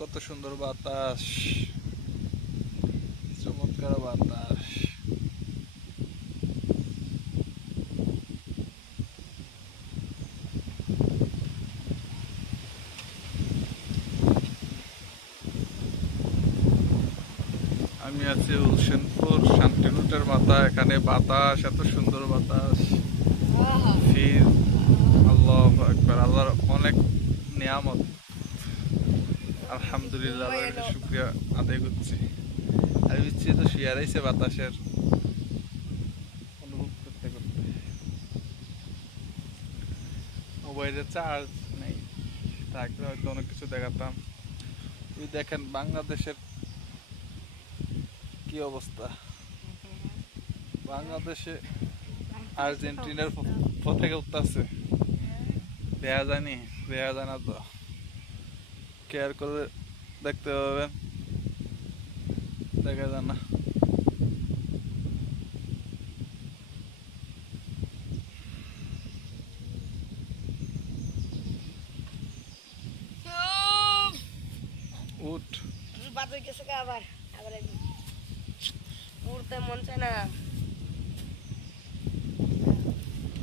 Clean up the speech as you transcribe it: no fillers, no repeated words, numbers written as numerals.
কত সুন্দর বাতাস, চমৎকার বাতাস। আমি আছি হোসেনপুর শান্তি রুটের মাথা। এখানে বাতাস, এত সুন্দর বাতাস। ফির আল্লাহু আকবার, আল্লাহর অনেক নিয়ামত। আলহামদুলিল্লাহ, আল্লাহর কাছে শুকরিয়া আদায় করছি। আর ইচ্ছে তো শুয়ে রয়েছে বাতাসের অনুভব করতে করতে। মোবাইলে চার্জ নেই, থাকলে হয়তো অনেক কিছু দেখাতাম। ওই দেখেন বাংলাদেশের কি অবস্থা। বাংলাদেশে আর্জেন্টিনার পতাকা উঠতেছে, দেখা যায়নি, দেখা যায় না তো। কেয়ার করে দেখতে পাবেন, দেখা যায় না। উঠ বাদ হয়ে গেছে আবার আবার উঠতে মন চায় না।